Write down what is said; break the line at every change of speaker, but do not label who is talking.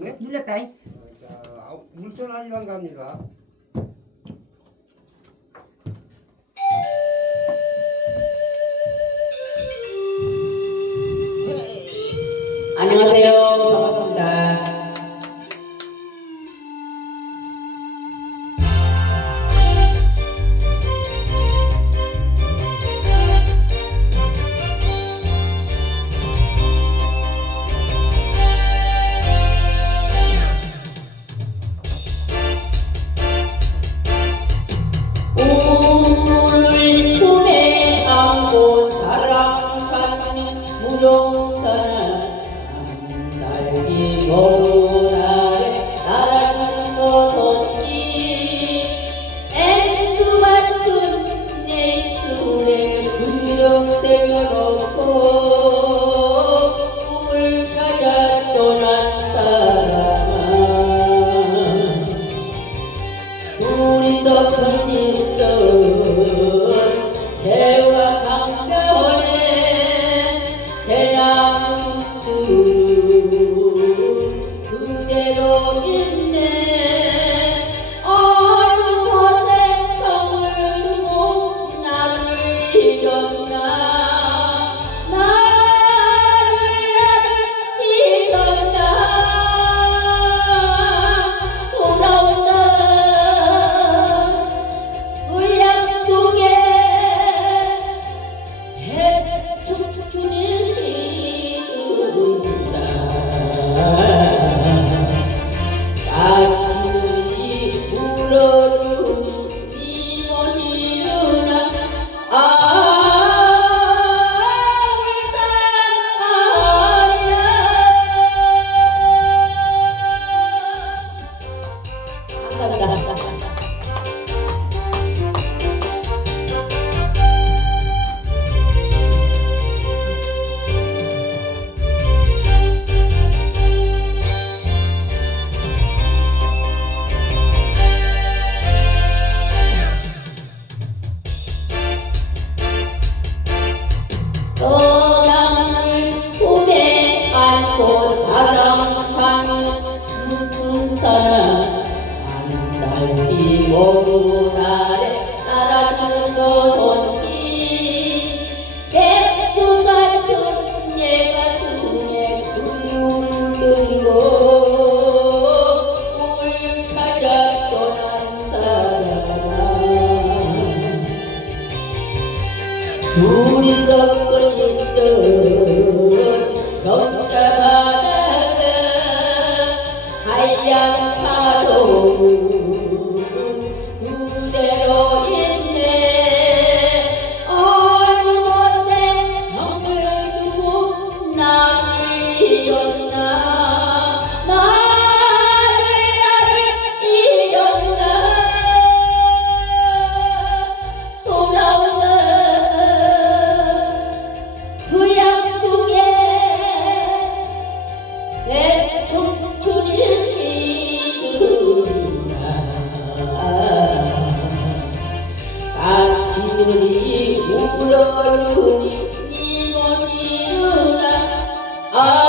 거야?
눌렀다잉.
자, 아, 물선 한리방 갑니다.
근력 새겨놓고 꿈을 찾아 떠난 사람아 우리도 그리던 대화 강변에 대나무숲 그대로 있네 어느 곳에 정을 두고 나를 잊었나 사람 모두 나를 따라주는 손길 예쁜 같은 내 가슴에 그리움을 들고 꿈을 찾아 떠난 사람 둘이서 끌던 ยังข้าถูก Oh